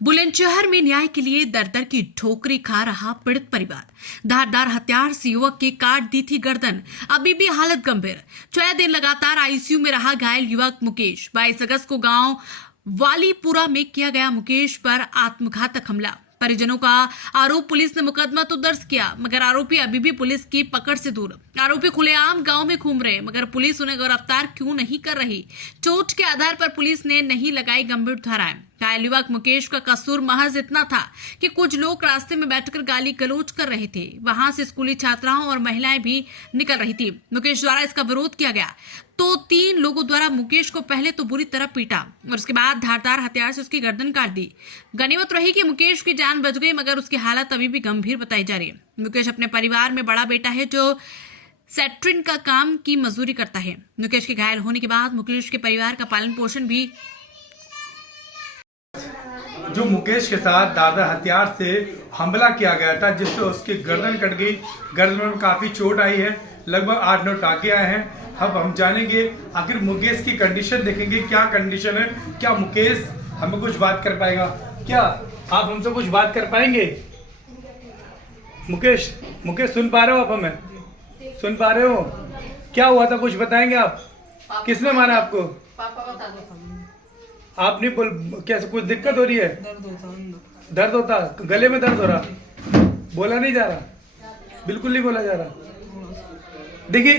बुलंदशहर में न्याय के लिए दर दर की ठोकरी खा रहा पीड़ित परिवार। धारदार हथियार से युवक के काट दी थी गर्दन, अभी भी हालत गंभीर। 6 दिन लगातार आईसीयू में रहा घायल युवक मुकेश। 22 अगस्त को गांव वालीपुरा में किया गया मुकेश पर आत्मघातक हमला। परिजनों का आरोप, पुलिस ने मुकदमा तो दर्ज किया मगर आरोपी अभी भी पुलिस की पकड़ से दूर। आरोपी खुलेआम गांव में घूम रहे मगर पुलिस उन्हें गिरफ्तार क्यों नहीं कर रही। चोट के आधार पर पुलिस ने नहीं लगाई गंभीर धाराएं। घायल युवक मुकेश का कसूर महज इतना था कि कुछ लोग रास्ते में बैठकर गाली गलौज कर रहे थे। वहां से स्कूली छात्राओं और महिलाएं भी निकल रही थी। मुकेश द्वारा इसका विरोध किया गया तो 3 लोगों द्वारा मुकेश को पहले तो बुरी तरह पीटा और उसके बाद धारदार हथियार से उसकी गर्दन काट दी। गनीमत रही कि मुकेश की जान बच गई मगर उसकी हालत अभी भी गंभीर बताई जा रही है। मुकेश अपने परिवार में बड़ा बेटा है जो सेट्रिन का काम की मजदूरी करता है। मुकेश के घायल होने के बाद मुकेश के परिवार का पालन पोषण भी। जो मुकेश के साथ दादा हथियार से हमला किया गया था जिससे उसकी गर्दन कट गई, गर्दन में काफी चोट आई है, लगभग 8-9 टाँके आए हैं। अब हम जानेंगे आखिर मुकेश की कंडीशन देखेंगे, क्या कंडीशन है, क्या मुकेश हमें कुछ बात कर पाएगा, क्या आप हमसे कुछ बात कर पाएंगे? मुकेश सुन पा रहे हो आप? हमें सुन पा रहे हो? क्या हुआ था, कुछ बताएंगे आप? किसने मारा आपको? पापा बता दो। आप नहीं बोल, कैसे कुछ दिक्कत हो रही है? दर्द होता, गले में दर्द हो रहा, बोला नहीं जा रहा, बिल्कुल नहीं बोला जा रहा। देखिए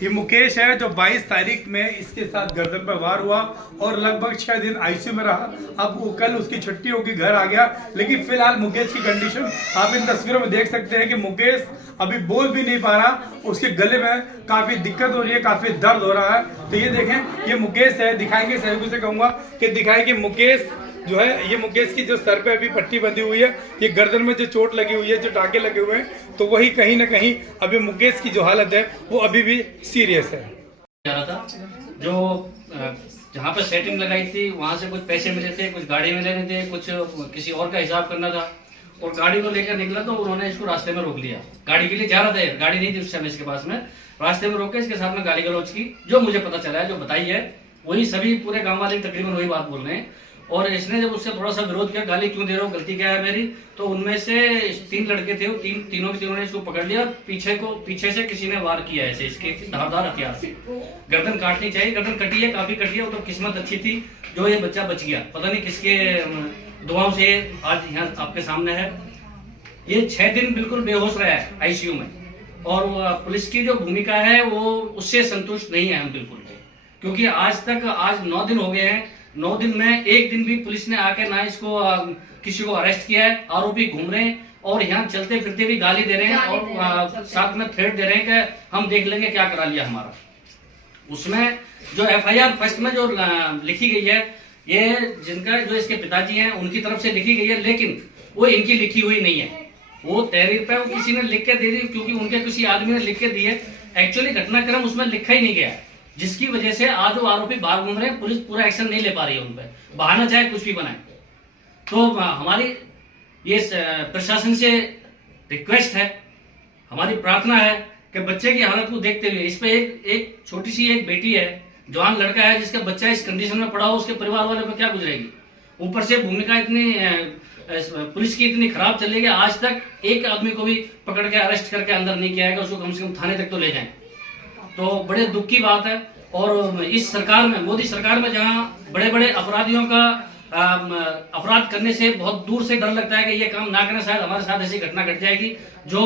ये मुकेश है जो 22 तारीख में इसके साथ गर्दन पर वार हुआ और लगभग 6 दिन आईसीयू में रहा। अब वो कल उसकी छुट्टी होगी, घर आ गया। लेकिन फिलहाल मुकेश की कंडीशन आप इन तस्वीरों में देख सकते हैं कि मुकेश अभी बोल भी नहीं पा रहा, उसके गले में काफी दिक्कत हो रही है, काफी दर्द हो रहा है। तो ये देखें, ये मुकेश है, दिखाएंगे, सहयोगी से कहूंगा कि दिखाएं कि मुकेश जो है, ये मुकेश की जो सर पे अभी पट्टी बंधी हुई है, ये गर्दन में जो चोट लगी हुई है, जो टाँके लगे हुए हैं, तो वही कहीं ना कहीं अभी मुकेश की जो हालत है वो अभी भी सीरियस है। जा रहा था जो जहाँ पे सेटिंग लगाई थी वहां से कुछ पैसे मिले थे, कुछ गाड़ी में लेने थे, कुछ किसी और का हिसाब करना था और गाड़ी को लेकर निकला तो उन्होंने इसको रास्ते में रोक लिया। गाड़ी के लिए जा रहा था, गाड़ी नहीं थी उस समय इसके पास में, रास्ते में रोक के इसके साथ में गाली गलौज की। जो मुझे पता चला है, जो बताई है, वही सभी पूरे गांव वाले तकरीबन वही बात बोल रहे हैं। और इसने जब उससे थोड़ा सा विरोध किया, गाली क्यों दे रहा हो, गलती क्या है मेरी, तो उनमें से 3 लड़के थे, तीनों ने इसको पकड़ लिया। पीछे से किसी ने वार किया ऐसे इसके धारदार हथियार से। गर्दन काटनी चाहिए, गर्दन कटी है, काफी कटी है। वो तो किस्मत अच्छी थी जो ये बच्चा बच गया, पता नहीं किसके दुआओं से आज यहाँ आपके सामने है। ये 6 दिन बिल्कुल बेहोश रहा है आईसीयू में और पुलिस की जो भूमिका है वो उससे संतुष्ट नहीं है हम बिल्कुल, क्योंकि आज 9 दिन हो गए हैं। 9 दिन में एक दिन भी पुलिस ने आके ना इसको किसी को अरेस्ट किया है। आरोपी घूम रहे हैं और यहाँ चलते फिरते भी गाली दे रहे हैं और साथ में थ्रेट दे रहे हैं कि हम देख लेंगे क्या करा लिया हमारा। उसमें जो एफआईआर फर्स्ट में जो लिखी गई है, ये जिनका जो इसके पिताजी हैं उनकी तरफ से लिखी गई है, लेकिन वो इनकी लिखी हुई नहीं है। वो तहरीर पे वो किसी ने लिख के दे दी, क्योंकि उनके किसी आदमी ने लिख के दी है। एक्चुअली घटनाक्रम उसमें लिखा ही नहीं गया, जिसकी वजह से आज वो आरोपी बाहर घूम रहे हैं। पुलिस पूरा एक्शन नहीं ले पा रही है उन पर, बहाना चाहे कुछ भी बनाए। तो हमारी ये प्रशासन से रिक्वेस्ट है, हमारी प्रार्थना है कि बच्चे की हालत को देखते हुए, इस पे एक छोटी सी एक बेटी है, जवान लड़का है, जिसका बच्चा इस कंडीशन में पड़ा हो, उसके परिवार वालों पर क्या गुजरेगी। ऊपर से भूमिका इतनी पुलिस की इतनी खराब चलेगी, आज तक एक आदमी को भी पकड़ के अरेस्ट करके अंदर नहीं किया है, उसको कम से कम थाने तक तो ले जाए। तो बड़े दुख की बात है। और इस सरकार में, मोदी सरकार में, जहां बड़े बड़े अपराधियों का अपराध करने से बहुत दूर से डर लगता है कि ये काम ना करें, शायद हमारे साथ ऐसी घटना घट जाएगी जो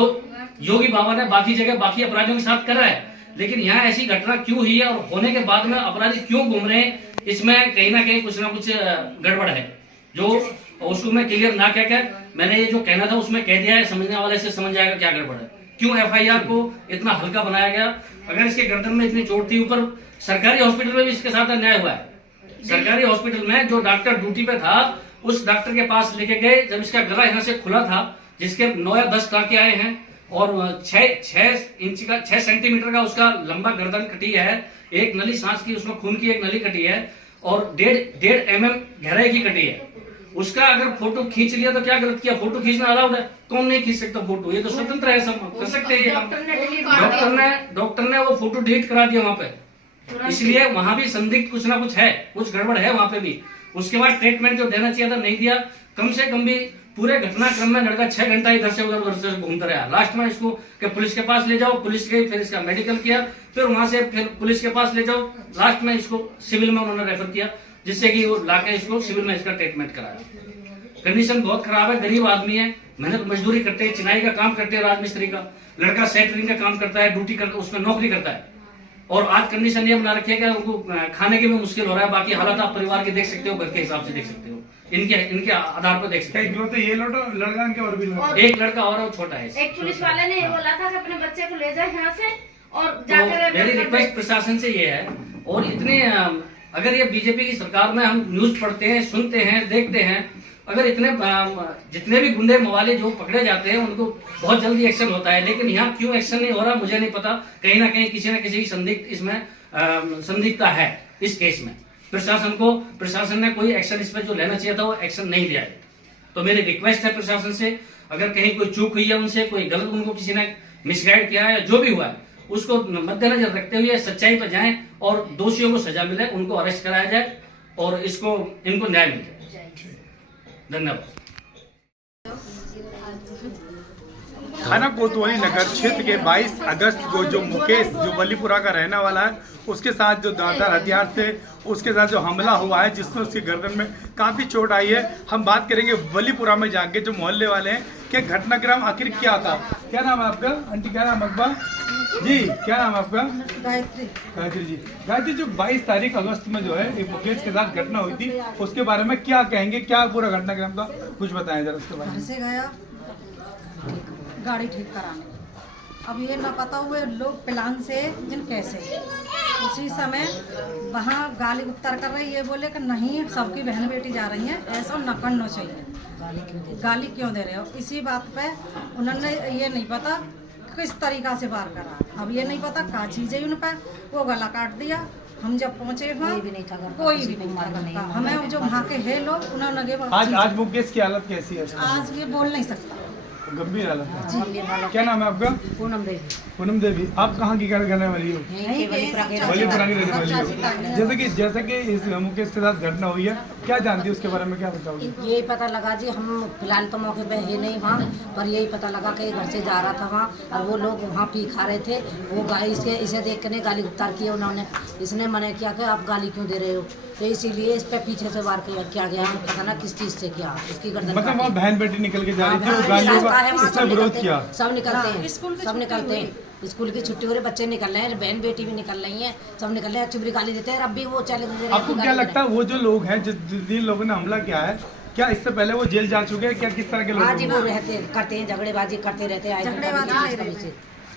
योगी बाबा ने बाकी जगह बाकी अपराधियों के साथ कर रहा है। लेकिन यहाँ ऐसी घटना क्यों हुई है और होने के बाद में अपराधी क्यों घूम रहे हैं, इसमें कहीं ना कहीं कुछ ना कुछ गड़बड़ है, जो उसको मैं क्लियर ना कहकर मैंने ये जो कहना था उसमें कह दिया है। समझने वाले से समझ जाएगा क्या गड़बड़ है, क्यों एफआईआर को इतना हल्का बनाया गया। अगर इसके गर्दन में इतनी चोट थी, ऊपर सरकारी हॉस्पिटल में भी इसके साथ अन्याय हुआ है। सरकारी हॉस्पिटल में जो डॉक्टर ड्यूटी पे था, उस डॉक्टर के पास लेके गए, जब इसका गला यहाँ से खुला था, जिसके 9 या 10 टाँके आए हैं और 6 सेंटीमीटर का उसका लंबा गर्दन कटी है, एक नली सांस की, उसमें खून की एक नली कटी है और 1.5 mm गहराई की कटी है। उसका अगर फोटो खींच लिया तो क्या गलत किया? फोटो खींचना अलाउड है, कौन नहीं खींच सकता फोटो, ये तो स्वतंत्र है, सब कर सकते हैं। डॉक्टर ने वो फोटो डिलीट करा दिया वहां पे, इसलिए वहां भी संदिग्ध कुछ ना कुछ है, कुछ गड़बड़ है वहां पे भी। उसके बाद ट्रीटमेंट जो देना चाहिए था नहीं दिया। कम से कम भी पूरे घटनाक्रम में लड़का 6 घंटा इधर से उधर से घूमता रहा। लास्ट में इसको कि पुलिस के पास ले जाओ, पुलिस गई, फिर इसका मेडिकल किया, फिर वहां से फिर पुलिस के पास ले जाओ, लास्ट में इसको सिविल में उन्होंने रेफर किया, जिससे कि वो लाके इसको सिविल में इसका ट्रीटमेंट कराया। कंडीशन बहुत खराब है, गरीब आदमी है, मेहनत मजदूरी करते हैं, चिनाई का काम करते हैं, राजमिस्त्री का, लड़का सेटरिंग का काम करता है, ड्यूटी करता है, उसमें नौकरी करता है। और आज कंडीशन ये बना रखी है कि उनको खाने के भी मुश्किल हो रहा है। बाकी हालात आप परिवार के देख सकते हो, घर के हिसाब से देख सकते हो, इनके आधार पर देख सकते हो। तो ये लड़का के और भी एक लड़का और है, वो छोटा है। एक पुलिस वाले ने बोला था कि अपने बच्चे को ले जाए यहाँ से और तो जाकर मेरी रिक्वेस्ट प्रशासन से ये है, और इतने अगर ये बीजेपी की सरकार में हम न्यूज पढ़ते हैं, सुनते हैं, देखते हैं, अगर इतने जितने भी गुंडे मवाले जो पकड़े जाते हैं उनको बहुत जल्दी एक्शन होता है, लेकिन यहाँ क्यों एक्शन नहीं हो रहा मुझे नहीं पता। कहीं ना कहीं किसी न किसी संदिग्ध इसमें संदिग्धता है इस केस में। प्रशासन ने कोई एक्शन इस पर जो लेना चाहिए था वो एक्शन नहीं लिया है। तो मेरी रिक्वेस्ट है प्रशासन से, अगर कहीं कोई चूक हुई है उनसे, कोई गलत उनको किसी ने मिसगाइड किया है, जो भी हुआ है उसको मद्देनजर रखते हुए सच्चाई पर जाएं और दोषियों को सजा मिले, उनको अरेस्ट कराया जाए और इनको न्याय मिले। धन्यवाद। थाना कोतवाली नगर क्षेत्र के 22 अगस्त को जो मुकेश जो वलीपुरा का रहने वाला है उसके साथ जो धारदार हथियार से उसके साथ जो हमला हुआ है जिसमें उसकी गर्दन में काफी चोट आई है। हम बात करेंगे वलीपुरा में जाके जो मोहल्ले वाले हैं कि घटनाक्रम आखिर क्या था। क्या नाम है आपका आंटी? क्या नाम अकबा जी? क्या नाम है आपका? गायत्री। गायत्री जी, गायत्री जो 22 तारीख अगस्त में जो है एक मुकेश के साथ घटना हुई थी उसके बारे में क्या कहेंगे? क्या पूरा घटनाक्रम था, कुछ बताएं जरा उसके बारे घर में। से गया गाड़ी ठीक कराने, अब ये ना पता हुए लोग प्लान से जिन कैसे उसी समय वहाँ गाली उत्तर कर रही, ये बोले कि नहीं सबकी बहन बेटी जा रही हैं, ऐसा न करना चाहिए, गाली क्यों दे रहे हो। इसी बात पे उन्होंने ये नहीं पता किस तरीका से वार करा, अब ये नहीं पता क्या चीज़ है उन पर, वो गला काट दिया। हम जब पहुँचे वहाँ कोई भी नहीं था घर का, हमें जो वहाँ के है लोग उन्होंने आज मुकेश की हालत कैसी है? आज ये बोल नहीं सकता, गंभीर हालत है। क्या नाम है आपका? पूनम देवी। आप कहाँ की करने वाली हो? वलीपुरा की रहने वाली हो। जैसे कि इस मुकेश के साथ घटना हुई है, क्या जानती है उसके बारे में, क्या बताओगे? यही पता लगा जी, हम फिलहाल तो मौके पे है नहीं वहाँ, पर यही पता लगा कि घर से जा रहा था वहाँ और वो लोग वहाँ पी खा रहे थे। वो गाय इसे देख कर गाली गुप्तार किया उन्होंने, इसने मना किया कि आप गाली क्यों दे रहे हो, तो इसीलिए इस पे पीछे से वार किया गया। हमें पता ना किस चीज़ से किया, इसकी गर्दन मतलब वहाँ बहन बेटी निकल के जा रही थी, वो गालियों का इसने विरोध किया। सब निकलते हैं, सब निकलते हैं, स्कूल की छुट्टी हो रही, बच्चे निकल रहे हैं, बहन बेटी भी निकल रही हैं, सब निकल रहे हैं, चुपड़ी गाली देते हैं। अब भी वो चले। आपको क्या लगता है वो जो लोग हैं जिन लोगों ने हमला किया है, क्या इससे पहले वो जेल जा चुके हैं? क्या किस तरह के लोग? आज ही वो रहते करते हैं, झगड़ेबाजी करते रहते हैं।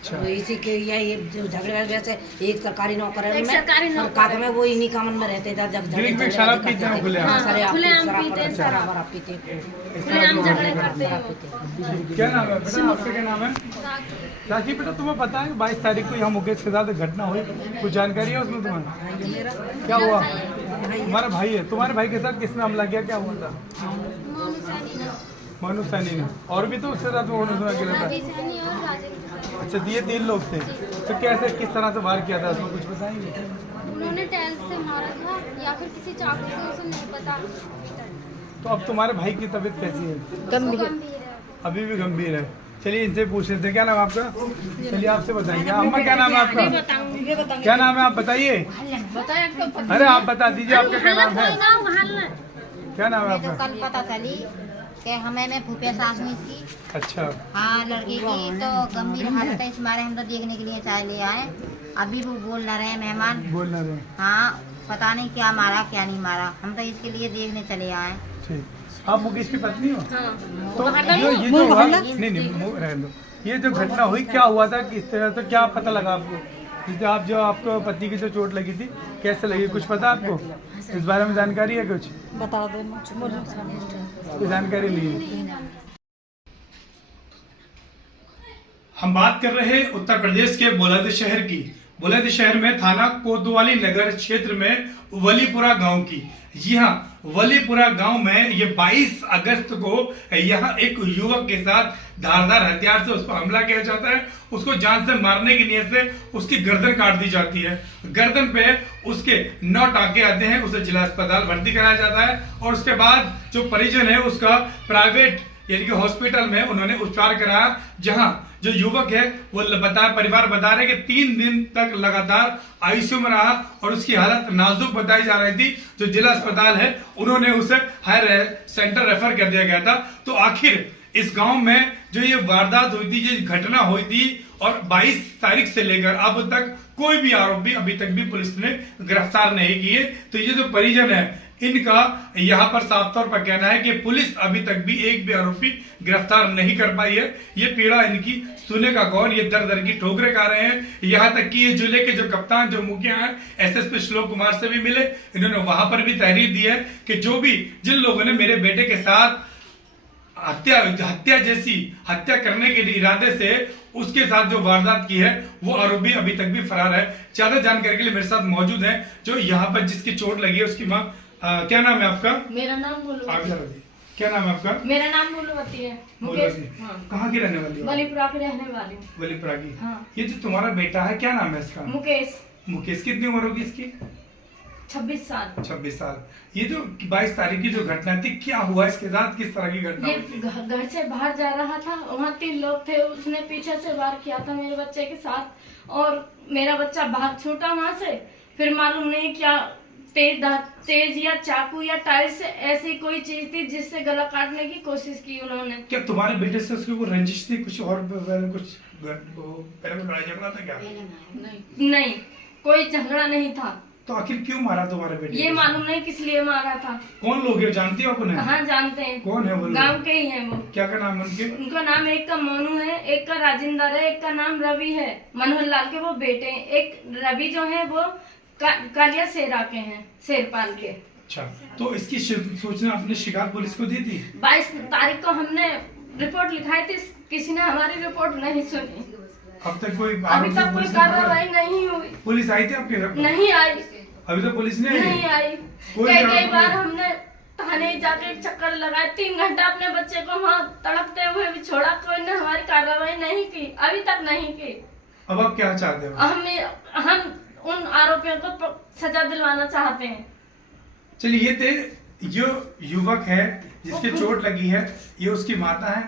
तो इसी के ये झगड़े वैसे एक सरकारी नौकर है सरकार में, वो इन्हीं कामन में रहते थे। जब शराब पीते हैं शराब पीते, क्या नाम है बेटा? आपका क्या नाम है? राखी बेटा, तुम्हें पता है 22 तारीख को यहाँ मुकेश के साथ घटना हुई, कुछ जानकारी है उसमें तुम्हें? क्या हुआ? तुम्हारा भाई है, तुम्हारे भाई के साथ किसने हमला किया, क्या हुआ था? मनु सैनी ने, और भी तो उसके साथ अच्छा, ये 3 लोग थे। तो कैसे किस तरह से वार किया था उसमें कुछ बताएंगे? उन्होंने टाइल्स से मारा था या फिर किसी चाकू से, उसे नहीं पता। तो अब तुम्हारे भाई की तबीयत कैसी है? गंभीर है, अभी भी गंभीर है। चलिए इनसे पूछ लेते हैं, क्या नाम है आपका? चलिए आपसे बताएंगे। अम्मा क्या नाम है आपका? क्या नाम है आप बताइए? अरे आप बता दीजिए आपका क्या नाम है? क्या नाम है तो आपका? कल पता चली कि हमें में फूफे सास में इसकी अच्छा, हाँ लड़की की तो गंभीर हालत है, इस मारे हम तो देखने के लिए चाय ले आए। अभी वो बोल न रहे मेहमान, बोल ना रहे। हाँ पता नहीं क्या मारा क्या नहीं मारा, हम तो इसके लिए देखने चले आए। ठीक, आप मुकेश की पत्नी हो? तो ये जो हुआ, नहीं रहने दो, ये जो घटना हुई क्या हुआ था, किस तरह से, क्या पता लगा आपको? जैसे आप जो आपको पति की जो चोट लगी थी कैसे लगी, कुछ पता आपको इस बारे में? जानकारी है कुछ? बता दो। कोई जानकारी नहीं है। हम बात कर रहे हैं उत्तर प्रदेश के बुलंदशहर की। बुलंदशहर में थाना कोतवाली नगर क्षेत्र में वलीपुरा गांव की। जी हाँ, वलीपुरा गांव में ये 22 अगस्त को यहाँ एक युवक के साथ धारदार हथियार से उस पर हमला किया जाता है। उसको जान से मारने की नियत से उसकी गर्दन काट दी जाती है। गर्दन पे उसके 9 टांके आते हैं। उसे जिला अस्पताल भर्ती कराया जाता है और उसके बाद जो परिजन है उसका प्राइवेट यानी कि हॉस्पिटल में उन्होंने उपचार कराया, जहां जो युवक है वो परिवार बता रहे कि 3 दिन तक लगातार आईसीयू में रहा और उसकी हालत नाजुक बताई जा रही थी। जो जिला अस्पताल है उन्होंने उसे हायर सेंटर रेफर कर दिया गया था। तो आखिर इस गांव में जो ये वारदात हुई थी, जो घटना हुई थी, और 22 तारीख से लेकर अब तक कोई भी आरोपी अभी तक भी पुलिस ने गिरफ्तार नहीं किए। तो ये जो परिजन है इनका यहाँ पर साफ तौर पर कहना है कि पुलिस अभी तक भी एक भी आरोपी गिरफ्तार नहीं कर पाई है। ये पीड़ा इनकी सुनेगा कौन? ये दर दर की ठोकरें खा रहे हैं। यहाँ तक कि ये जिले के जो कप्तान, जो मुखिया हैं, एसएसपी श्लोक कुमार से भी मिले। इन्होंने वहां पर भी तहरीर दी है कि जो भी जिन लोगों ने मेरे बेटे के साथ हत्या जैसी हत्या करने के इरादे से उसके साथ जो वारदात की है वो आरोपी अभी तक भी फरार है। ज्यादा जानकारी के लिए मेरे साथ मौजूद है जो यहाँ पर जिसकी चोट लगी है उसकी माँ। क्या नाम है आपका? मेरा नाम बोलूवती। क्या नाम है आपका? मेरा नाम बोलूवती है। मुकेश। हाँ। कहाँ की रहने वाली हो? वलीपुरा की रहने वाली हूँ। वलीपुरा की। हाँ। ये जो तुम्हारा बेटा है क्या नाम है इसका? मुकेश। मुकेश। कितनी उम्र होगी इसकी? 26 साल। 26 साल। ये जो 22 तारीख की जो घटना थी, क्या हुआ इसके साथ? किस तरह की घटना ये हुई? घर से बाहर जा रहा था, वहाँ 3 लोग थे। उसने पीछे से वार किया था मेरे बच्चे के साथ और मेरा बच्चा भाग छूटा वहाँ से। फिर मालूम नहीं क्या तेज या चाकू या टाइल्स से ऐसी कोई चीज थी जिससे गला काटने की कोशिश की उन्होंने। क्या तुम्हारे बेटे से उसकी कोई रंजिश थी? कुछ और कुछ पहले लड़ाई झगड़ा था क्या? नहीं, कोई झगड़ा नहीं था। तो आखिर क्यों मारा तुम्हारे बेटे? ये मालूम नहीं किस लिए मारा था। कौन लोग हैं? जानती हो आप उन्हें? हाँ, जानते हैं। कौन है वो लोग? गांव के ही हैं वो। क्या नाम है उनके? उनका नाम एक का मोनू है, एक का राजिंदर है, एक का नाम रवि है। मनोहर लाल के वो बेटे हैं। एक रवि जो है वो कालिया सेरा के हैं, शेरपाल के। अच्छा, तो इसकी सूचना आपने शिकायत पुलिस को दी थी? 22 तारीख को हमने रिपोर्ट लिखाई थी, किसी ने हमारी रिपोर्ट नहीं सुनी। अब तक कोई कार्रवाई नहीं हुई। पुलिस आई थी आपके घर? नहीं आई। अभी तो पुलिस नहीं आई। कई बार हमने थाने जाके चक्कर लगाए, 3 घंटा अपने बच्चे को वहाँ तड़पते हुए भी छोड़ा, कोई ने हमारी कार्रवाई नहीं की, अभी तक नहीं की। अब आप क्या चाहते हो? हम उन आरोपियों को सजा दिलवाना चाहते हैं। चलिए, ये थे जो युवक है जिसके चोट लगी है, ये उसकी माता है।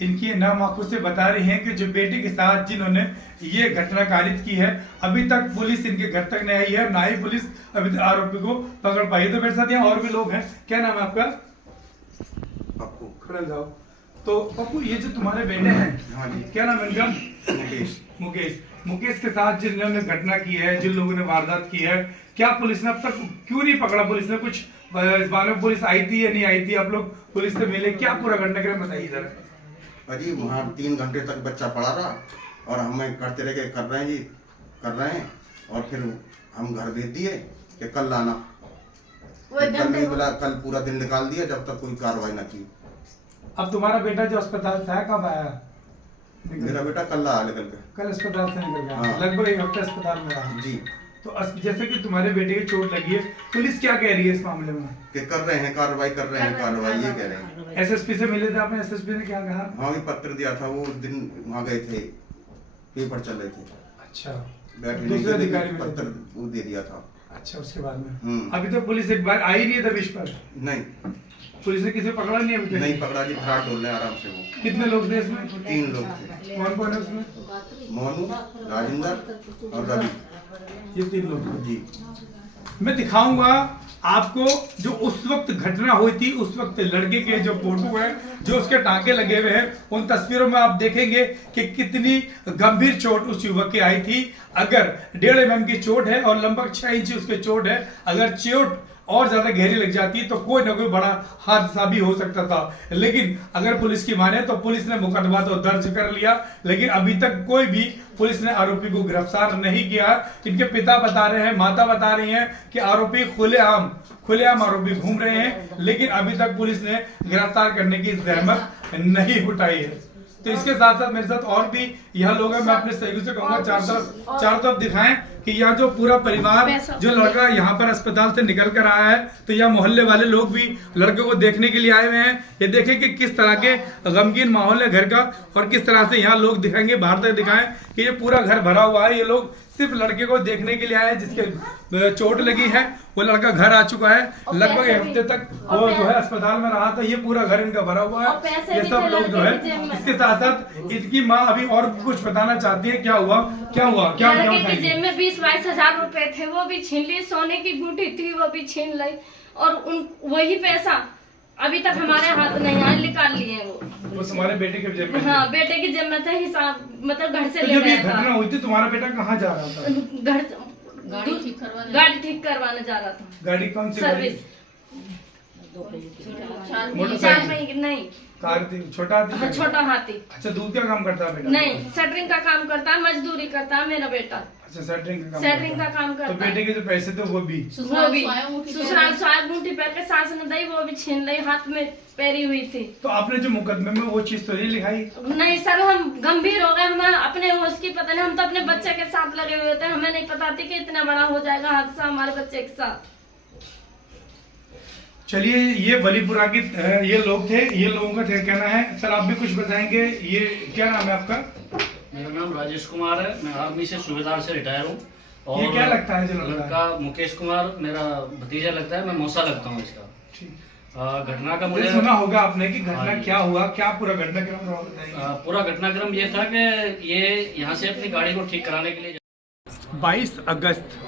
इनकी नाम आंखों से बता रही हैं कि जो बेटे के साथ जिन्होंने ये घटना कारित की है, अभी तक पुलिस इनके घर तक नहीं आई है, ना ही पुलिस अभी तक आरोपी को पकड़ पाई है। तो मेरे साथ यहाँ और भी लोग हैं। क्या नाम है आपका? पप्पू। खड़े जाओ। तो पप्पू, ये जो तुम्हारे बेटे हैं, हाँ जी। क्या नाम है इनका? मुकेश। मुकेश के साथ जिन्होंने घटना की है, जिन लोगों ने वारदात की है, क्या पुलिस ने अब तक क्यों नहीं पकड़ा? पुलिस ने कुछ इस बारे में पुलिस आई थी या नहीं आई थी? आप लोग पुलिस से मिले? क्या पूरा घटनाक्रम बताइए जरा। अजी वहाँ 3 घंटे तक बच्चा पड़ा रहा और हमें करते रह के कर रहे हैं और फिर हम घर भेज दिए कि कल लाना। कल नहीं बोला, कल पूरा दिन निकाल दिया जब तक कोई कार्रवाई न की। अब तुम्हारा बेटा जो अस्पताल से आया, कब आया? मेरा बेटा कल आया निकल के। कल अस्पताल से निकल गया। हाँ। लगभग 1 हफ्ते अस्पताल में रहा। जी। तो जैसे कि तुम्हारे बेटे की चोट लगी है, पुलिस क्या कह रही है इस मामले में? कि कर रहे हैं कार्रवाई, ये कह रहे हैं। एसएसपी से मिले थे आपने? एसएसपी ने क्या कहा? हाँ, भी पत्र दिया था, वो उस दिन वहाँ गए थे, पेपर चल रहे थे। अच्छा, बैठे दूसरे अधिकारी पत्र वो दे दिया था। अच्छा, उसके बाद में अभी तो पुलिस एक बार आई नहीं है दबिश पर? नहीं, पुलिस ने किसी पकड़ा नहीं अभी तक? नहीं पकड़ा जी, फरार डोल रहे आराम से वो। कितने लोग थे इसमें? 3 लोग थे। कौन कौन है उसमें? मोनू, राजेंद्र और रवि। ये 3 लोग थे। जी। मैं दिखाऊंगा आपको जो उस वक्त घटना हुई थी, उस वक्त लड़के के जो फोटो है, जो उसके टांके लगे हुए हैं, उन तस्वीरों में आप देखेंगे कि कितनी गंभीर चोट उस युवक की आई थी। अगर 1.5 mm की चोट है और लगभग 6 इंच उसके चोट है, अगर चोट और ज्यादा गहरी लग जाती तो कोई ना कोई बड़ा हादसा भी हो सकता था। लेकिन अगर पुलिस की माने तो पुलिस ने मुकदमा तो दर्ज कर लिया, लेकिन अभी तक कोई भी पुलिस ने आरोपी को गिरफ्तार नहीं किया। इनके पिता बता रहे हैं, माता बता रही हैं कि आरोपी खुलेआम आरोपी घूम रहे हैं, लेकिन अभी तक पुलिस ने गिरफ्तार करने की जहमत नहीं उठाई है। तो इसके साथ साथ मेरे साथ और भी यहाँ लोग हैं। मैं अपने सहयोगी से कहूंगा चारों तरफ दिखाएं कि यहाँ जो पूरा परिवार जो लड़का यहाँ पर अस्पताल से निकल कर आया है, तो यहाँ मोहल्ले वाले लोग भी लड़के को देखने के लिए आए हुए हैं। ये देखें कि किस तरह के गमगीन माहौल है घर का, और किस तरह से यहाँ लोग दिखाएंगे, बाहर तक दिखाएं कि ये पूरा घर भरा हुआ है। ये लोग सिर्फ लड़के को देखने के लिए आए हैं जिसके चोट लगी है। वो लड़का घर आ चुका है, लगभग 1 हफ्ते तक वो जो है अस्पताल में रहा था। ये पूरा घर इनका भरा हुआ है। ये सब लोग जो है, इसके साथ साथ इनकी माँ अभी और कुछ बताना चाहती है। क्या हुआ क्या लड़के की जेब में 20-22 हजार रुपए थे, वो भी छीन ली। सोने की गुंठी थी, वो भी छीन ली। और वही पैसा अभी तक हमारे हाथ नहीं आए, निकाल लिए वो तुम्हारे बेटे के जेब में? हाँ, बेटे की जेब में था। हिसाब मतलब घर से तो ले जब ये गया था। घटना हुई थी, तुम्हारा बेटा कहाँ जा रहा था? गाड़ी ठीक करवाने जा रहा था। गाड़ी कौन सी गाड़ी? सर्विस। मोटरसाइकिल नहीं, कार थी, छोटा हाथी? हाँ, छोटा हाथी। अच्छा, दूध का काम करता है बेटा? नहीं, सेटरिंग का काम करता है, मजदूरी करता है मेरा बेटा। अच्छा, सेटरिंग का काम करता तो बेटे के जो पैसे थे वो भी ससुराल स्वाद गुंठी पैर के सास ने दी, वो भी छीन ली। हाथ में पैरी हुई थी। तो आपने जो मुकदमे में वो चीज तो नहीं लिखाई? नहीं सर, हम गंभीर हो गए। हमें अपने होश की पता नहीं, हम तो अपने बच्चे के साथ लगे हुए थे। हमें नहीं पता थी कि इतना बड़ा हो जाएगा हादसा हमारे बच्चे के साथ। चलिए, ये वलीपुरा की ये लोग थे, ये लोगों का कहना है। सर, आप भी कुछ बताएंगे? ये क्या नाम है आपका? मेरा नाम राजेश कुमार है। मैं आर्मी से सूबेदार से रिटायर हूँ। और ये क्या लगता है जो लड़का? मुकेश कुमार मेरा भतीजा लगता है, मैं मौसा लगता हूँ इसका। घटना का मुझे सुना होगा आपने कि घटना क्या हुआ, क्या पूरा घटनाक्रम? पूरा घटनाक्रम ये था कि ये यहाँ से अपनी गाड़ी को ठीक कराने के लिए 22 अगस्त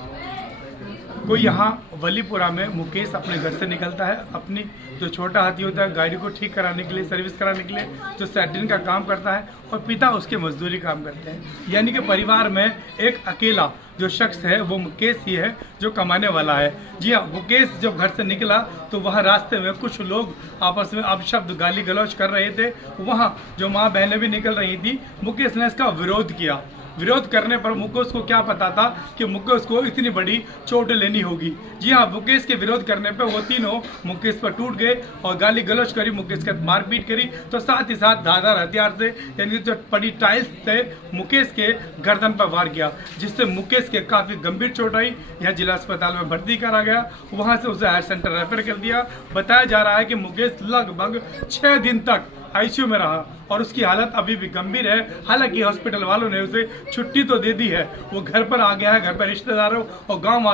को यहाँ वलीपुरा में मुकेश अपने घर से निकलता है। अपनी जो छोटा हाथी होता है गाड़ी को ठीक कराने के लिए, सर्विस कराने के लिए, जो सेटरिंग का काम करता है, और पिता उसके मजदूरी काम करते हैं। यानी कि परिवार में एक अकेला जो शख्स है वो मुकेश ही है जो कमाने वाला है। जी हाँ, मुकेश जब घर से निकला तो वहाँ रास्ते में कुछ लोग आपस में अपशब्द गाली गलौज कर रहे थे। वहाँ जो माँ बहनें भी निकल रही थी। मुकेश ने इसका विरोध किया। विरोध करने पर मुकेश को क्या पता था कि मुकेश को इतनी बड़ी चोट लेनी होगी। जी हाँ, मुकेश के विरोध करने पर वो तीनों मुकेश पर टूट गए और गाली गलौज करी, मुकेश के मारपीट करी। तो साथ ही साथ धारदार हथियार से, यानी जो पड़ी टाइल्स से मुकेश के गर्दन पर वार किया, जिससे मुकेश के काफी गंभीर चोट आई। यहाँ जिला अस्पताल में भर्ती करा गया, वहां से उसे हायर सेंटर रेफर कर दिया। बताया जा रहा है कि मुकेश लगभग 6 दिन तक आईसीयू में रहा और उसकी हालत अभी भी गंभीर है। हालांकि हॉस्पिटल वालों ने उसे छुट्टी तो दे दी है। वो घर पर आ गया है। घर पर रिश्तेदारों और गांव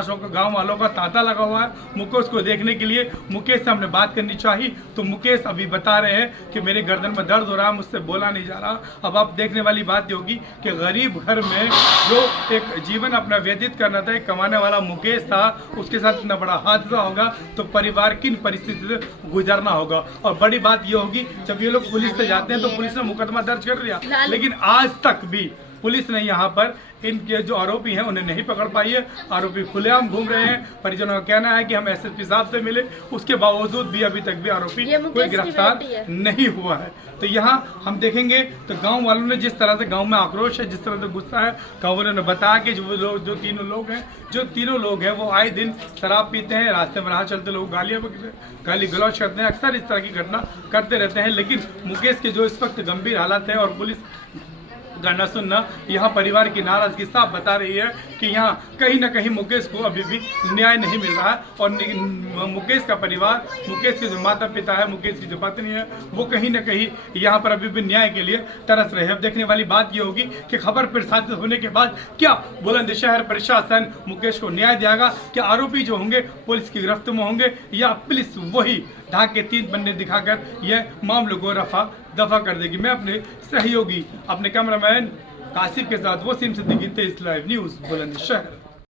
वालों का तांता लगा हुआ है मुकेश को देखने के लिए। मुकेश से हमने बात करनी चाहिए तो मुकेश अभी बता रहे हैं कि मेरे गर्दन में दर्द हो रहा है, मुझसे बोला नहीं जा रहा। अब आप देखने वाली बात ये होगी कि गरीब घर में जो एक जीवन अपना व्यतीत करना था, एक कमाने वाला मुकेश था, उसके साथ इतना बड़ा हादसा होगा तो परिवार किन परिस्थिति से गुजरना होगा। और बड़ी बात ये होगी, जब ये लोग पुलिस से जाते हैं तो पुलिस ने मुकदमा दर्ज कर लिया, लेकिन आज तक भी पुलिस ने यहाँ पर इनके जो आरोपी हैं उन्हें नहीं पकड़ पाई है। आरोपी खुलेआम घूम रहे हैं। परिजनों का कहना है कि हम एसएसपी साहब से मिले, उसके बावजूद भी अभी तक भी आरोपी कोई गिरफ्तार नहीं हुआ है। तो यहाँ हम देखेंगे तो गांव वालों ने जिस तरह से, गांव में आक्रोश है, जिस तरह से गुस्सा है, गांव वालों ने बताया कि जो तीनों लोग हैं वो आए दिन शराब पीते हैं, रास्ते में राह चलते लोग गाली गलौज करते हैं, अक्सर इस तरह की घटना करते रहते हैं। लेकिन मुकेश के जो इस वक्त गंभीर हालात है और पुलिस गाना सुनना, यहाँ परिवार की नाराजगी साफ बता रही है कि यहाँ कहीं ना कहीं मुकेश को अभी भी न्याय नहीं मिल रहा है। और मुकेश का परिवार, मुकेश के जो माता पिता है, मुकेश की जो पत्नी है, वो कहीं ना कहीं यहाँ पर अभी भी न्याय के लिए तरस रहे हैं। अब देखने वाली बात ये होगी कि खबर प्रसारित होने के बाद क्या बुलंदशहर प्रशासन मुकेश को न्याय देगा? क्या आरोपी जो होंगे पुलिस की गिरफ्त में होंगे या पुलिस वही ढाक के 3 पन्ने दिखाकर यह मामलों को रफा दफा कर देगी? मैं अपने सहयोगी, अपने कैमरामैन कासिफ के साथ वसीम सिद्दीकी, तेज लाइव न्यूज बुलंदशहर।